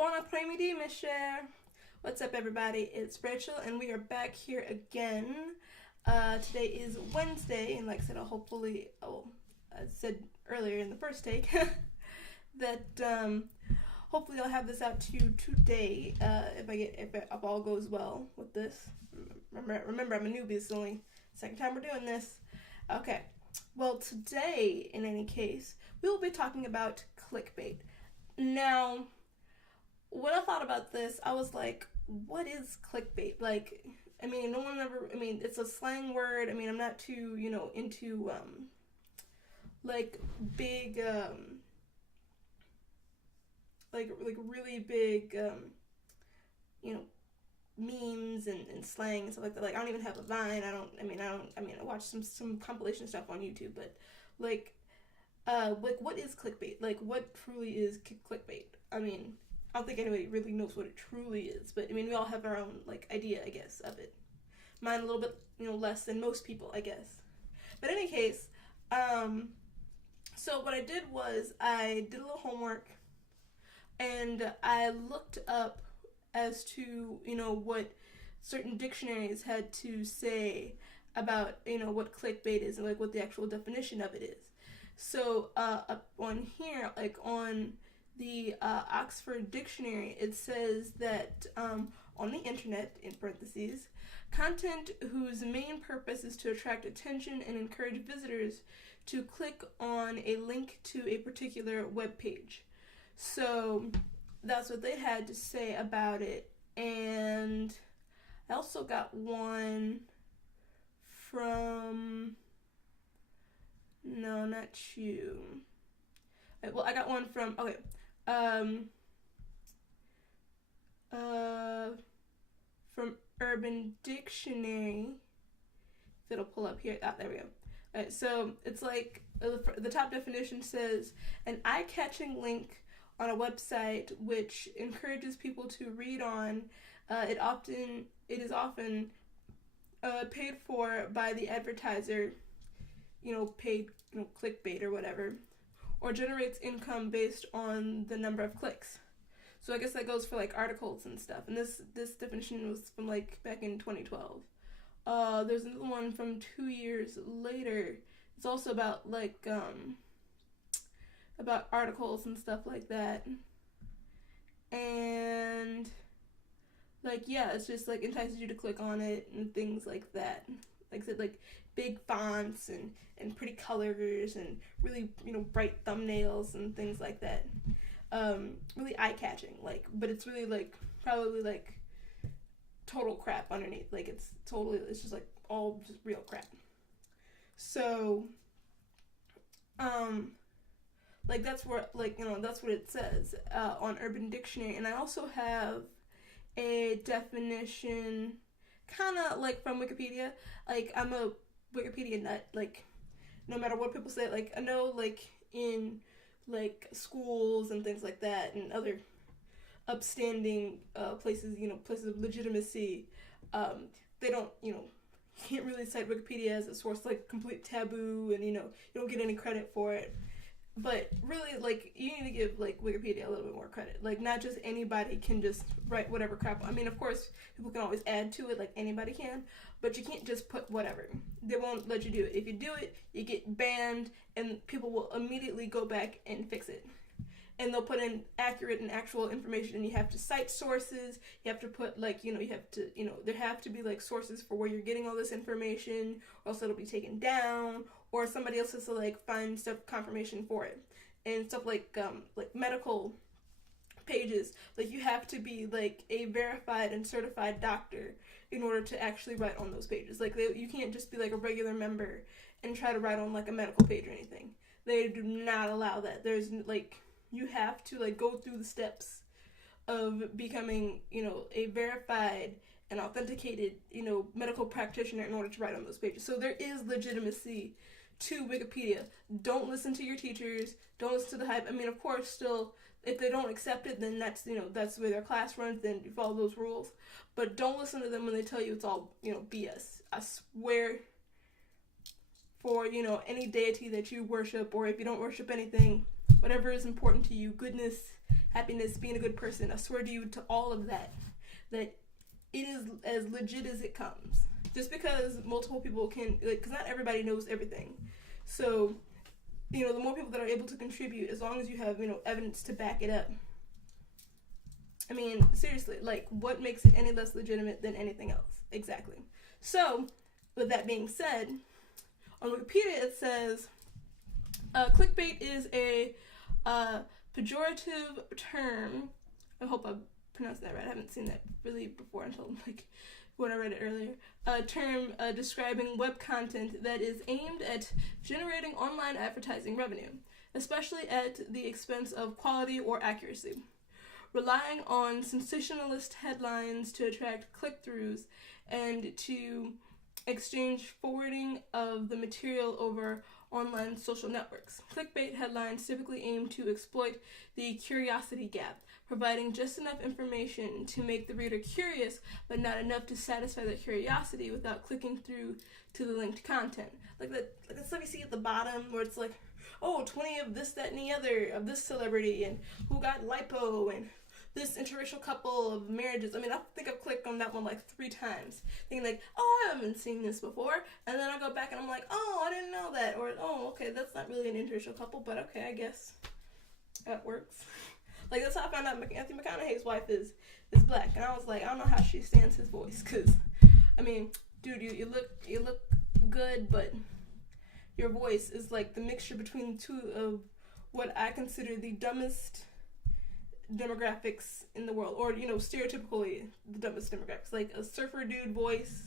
Bon après-midi, mes chers. What's up, everybody? It's Rachel, and we are back here again. Today is Wednesday, and like I said, I said earlier in the first take that hopefully I'll have this out to you today if all goes well with this. Remember, I'm a newbie. It's the only second time we're doing this. Okay. Well, today, in any case, we will be talking about clickbait. Now, when I thought about this, I was like, what is clickbait? Like, I mean, it's a slang word. I mean, I'm not too, into, big, really big, memes and slang and stuff like that. Like, I don't even have a Vine. I watch some compilation stuff on YouTube, but, what is clickbait? Like, what truly is clickbait? I mean, I don't think anybody really knows what it truly is, but, I mean, we all have our own, idea, I guess, of it. Mine a little bit, less than most people, I guess. But in any case, so what I did was I did a little homework, and I looked up as to, what certain dictionaries had to say about, what clickbait is and, what the actual definition of it is. So, up on here, on the Oxford Dictionary, it says that on the internet, in parentheses, content whose main purpose is to attract attention and encourage visitors to click on a link to a particular web page. So that's what they had to say about it. And I also got one from... No, not you. Well, I got one from... Okay. From Urban Dictionary. If it'll pull up here. There we go. Alright, so it's the top definition says, an eye-catching link on a website which encourages people to read on. It is often paid for by the advertiser, paid, clickbait or whatever, or generates income based on the number of clicks. So I guess that goes for articles and stuff. And this definition was from back in 2012. There's another one from 2 years later. It's also about about articles and stuff like that. And it's just entices you to click on it and things like that. Like I said, big fonts and pretty colors and really, bright thumbnails and things like that. Really eye-catching, but it's really probably total crap underneath. It's just all just real crap. So, that's where, that's what it says on Urban Dictionary. And I also have a definition kind of from Wikipedia. I'm a Wikipedia nut. No matter what people say, I know in schools and things like that and other upstanding places, places of legitimacy, they don't, can't really cite Wikipedia as a source, complete taboo, and you don't get any credit for it. But really, you need to give Wikipedia a little bit more credit. Not just anybody can just write whatever crap. I mean, of course, people can always add to it, anybody can, but you can't just put whatever. They won't let you do it. If you do it, you get banned, and people will immediately go back and fix it. And they'll put in accurate and actual information, and you have to cite sources. You have to put there have to be sources for where you're getting all this information, or else it'll be taken down, or somebody else has to find stuff confirmation for it. And stuff like medical pages, you have to be a verified and certified doctor in order to actually write on those pages. You can't just be a regular member and try to write on a medical page or anything. They do not allow that. There's you have to go through the steps of becoming, a verified and authenticated, medical practitioner in order to write on those pages. So there is legitimacy to Wikipedia. Don't listen to your teachers. Don't listen to the hype. I mean, of course, still, if they don't accept it, then that's the way their class runs, then you follow those rules. But don't listen to them when they tell you it's all, BS. I swear for, any deity that you worship, or if you don't worship anything, whatever is important to you, goodness, happiness, being a good person. I swear to you, to all of that, that it is as legit as it comes. Just because multiple people can, like, because not everybody knows everything. So, you know, the more people that are able to contribute, as long as you have, you know, evidence to back it up. I mean, seriously, like, what makes it any less legitimate than anything else? Exactly. So, with that being said, on Wikipedia it says, clickbait is a pejorative term. I hope I pronounced that right. I haven't seen that really before until, like, when I read it earlier. A term describing web content that is aimed at generating online advertising revenue, especially at the expense of quality or accuracy. Relying on sensationalist headlines to attract click-throughs and to exchange forwarding of the material over online social networks. Clickbait headlines typically aim to exploit the curiosity gap, providing just enough information to make the reader curious, but not enough to satisfy their curiosity without clicking through to the linked content. Like the stuff you see at the bottom where it's like, oh, 20 of this, that, and the other of this celebrity, and who got lipo, and this interracial couple of marriages. I mean, I think I've clicked on that one like 3 times, thinking like, oh, I haven't seen this before, and then I go back and I'm like, oh, I didn't know that, or oh, okay, that's not really an interracial couple, but okay, I guess that works. Like, that's how I found out Anthony McConaughey's wife is black, and I was like, I don't know how she stands his voice, because, I mean, dude, you look good, but your voice is like the mixture between the two of what I consider the dumbest demographics in the world, or, you know, stereotypically the dumbest demographics, like a surfer dude voice,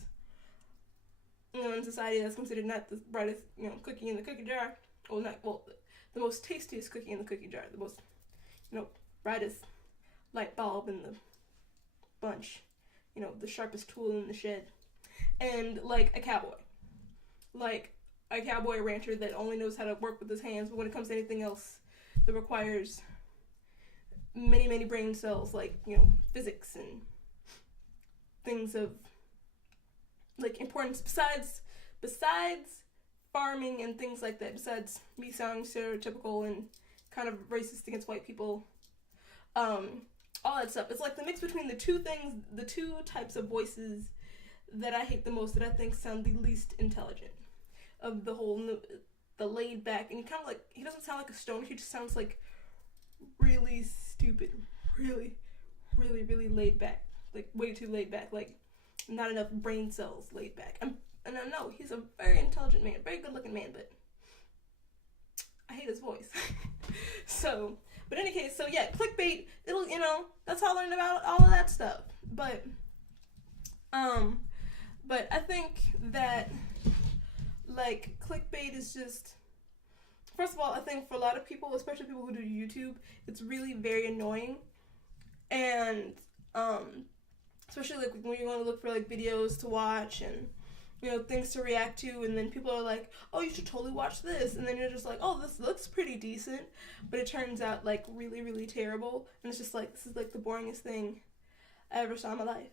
you know, in society that's considered not the brightest, you know, cookie in the cookie jar, the most tastiest cookie in the cookie jar, the most, you know, brightest light bulb in the bunch, you know, the sharpest tool in the shed, and like a cowboy rancher that only knows how to work with his hands, but when it comes to anything else that requires many brain cells, like, you know, physics and things of like importance besides farming and things like that, besides me sounding stereotypical and kind of racist against white people, all that stuff. It's like the mix between the two types of voices that I hate the most, that I think sound the least intelligent of the whole, the laid back, and he doesn't sound like a stoner, he just sounds like really stupid, really laid back, like way too laid back, like not enough brain cells laid back. And I know he's a very intelligent man, very good looking man, but I hate his voice. So, but in any case, so yeah, clickbait, it'll, you know, that's how I learned about all of that stuff. But I think that, like, clickbait is just, first of all, I think for a lot of people, especially people who do YouTube, it's really very annoying. And, especially, like, when you want to look for, like, videos to watch and, you know, things to react to, and then people are like, oh, you should totally watch this, and then you're just like, oh, this looks pretty decent, but it turns out, like, really terrible, and it's just like, this is, like, the boringest thing I ever saw in my life.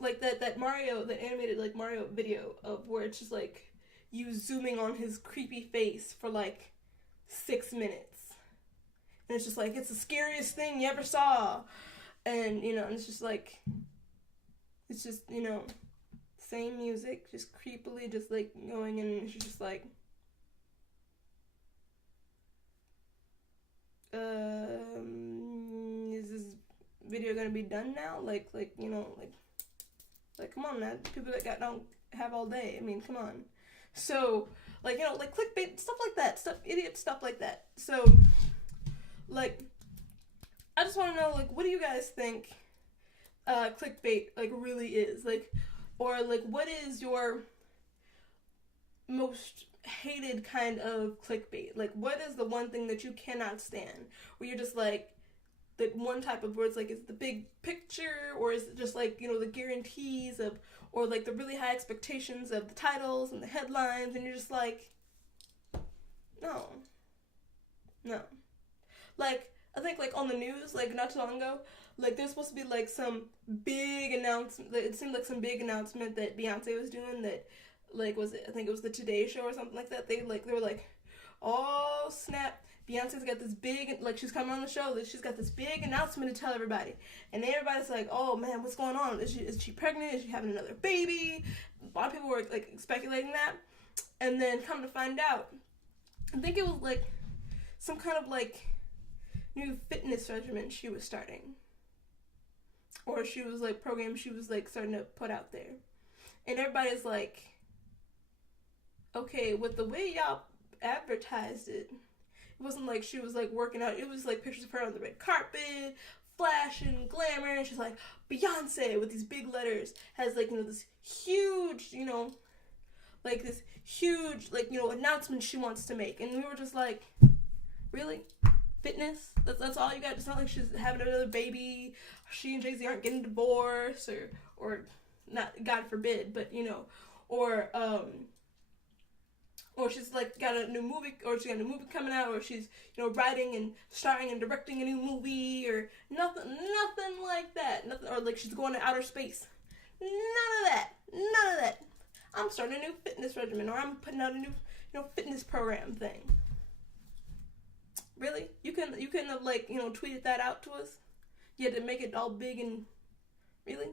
Like, that animated, like, Mario video of where it's just, like, you zooming on his creepy face for, like, 6 minutes, and it's just like, it's the scariest thing you ever saw, and, you know, and it's just like, it's just, you know, same music, just creepily, just, like, going, and it's just like, is this video gonna be done now? Like, you know, like, come on, man, people that don't have all day, I mean, come on. So, like, you know, like, clickbait, stuff like that, idiot stuff like that. So, like, I just want to know, like, what do you guys think clickbait, like, really is? Like, or, like, what is your most hated kind of clickbait? Like, what is the one thing that you cannot stand? Where you're just, like, the one type of words, like, is it the big picture, or is it just, like, you know, the guarantees of, or, like, the really high expectations of the titles and the headlines, and you're just like, no. Like, I think, like, on the news, like, not too long ago, like, there's supposed to be, like, some big announcement, it seemed like some big announcement that Beyonce was doing that, like, I think it was the Today Show or something like that, they were like, oh, snap, Beyonce's got this big, like, she's coming on the show, she's got this big announcement to tell everybody. And everybody's like, oh, man, what's going on? Is she pregnant? Is she having another baby? A lot of people were, like, speculating that. And then come to find out, I think it was, like, some kind of, like, new fitness regimen she was starting. Or she was, like, program she was, like, starting to put out there. And everybody's like, okay, with the way y'all advertised it, it wasn't like she was, like, working out. It was, like, pictures of her on the red carpet, flashing, glamour, and she's like, Beyonce, with these big letters, has, like, you know, this huge, you know, like, this huge, like, you know, announcement she wants to make. And we were just like, really? Fitness? That's all you got? It's not like she's having another baby, she and Jay-Z aren't getting divorced, or not, God forbid, but, you know, or she's, like, got a new movie, or she's got a new movie coming out, or she's, you know, writing and starring and directing a new movie, or nothing like that. Nothing, or, like, she's going to outer space. None of that. I'm starting a new fitness regimen, or I'm putting out a new, you know, fitness program thing. Really? You couldn't have, like, you know, tweeted that out to us? You had to make it all big and, really?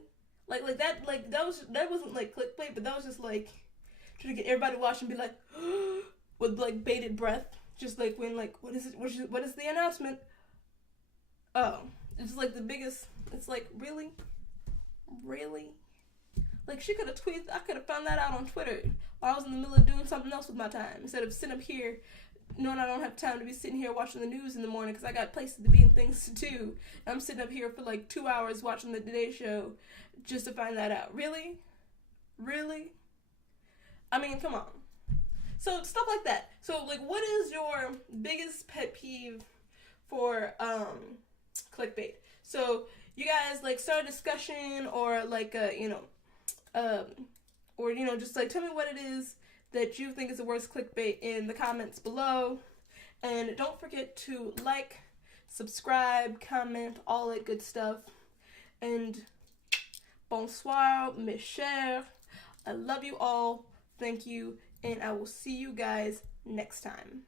Like that wasn't, like, clickbait, but that was just, like, trying to get everybody watching and be like, with, like, bated breath, just, like, when, like, what is the announcement? Oh, it's, like, the biggest, it's, like, really? Like, she could have tweeted, I could have found that out on Twitter while I was in the middle of doing something else with my time, instead of sitting up here knowing I don't have time to be sitting here watching the news in the morning because I got places to be and things to do. I'm sitting up here for, like, 2 hours watching the Today Show just to find that out. Really? I mean, come on. So, stuff like that. So, like, what is your biggest pet peeve for clickbait? So, you guys, like, start a discussion, or, like, you know, or, you know, just, like, tell me what it is that you think is the worst clickbait in the comments below. And don't forget to like, subscribe, comment, all that good stuff. And bonsoir, mes chers. I love you all. Thank you. And I will see you guys next time.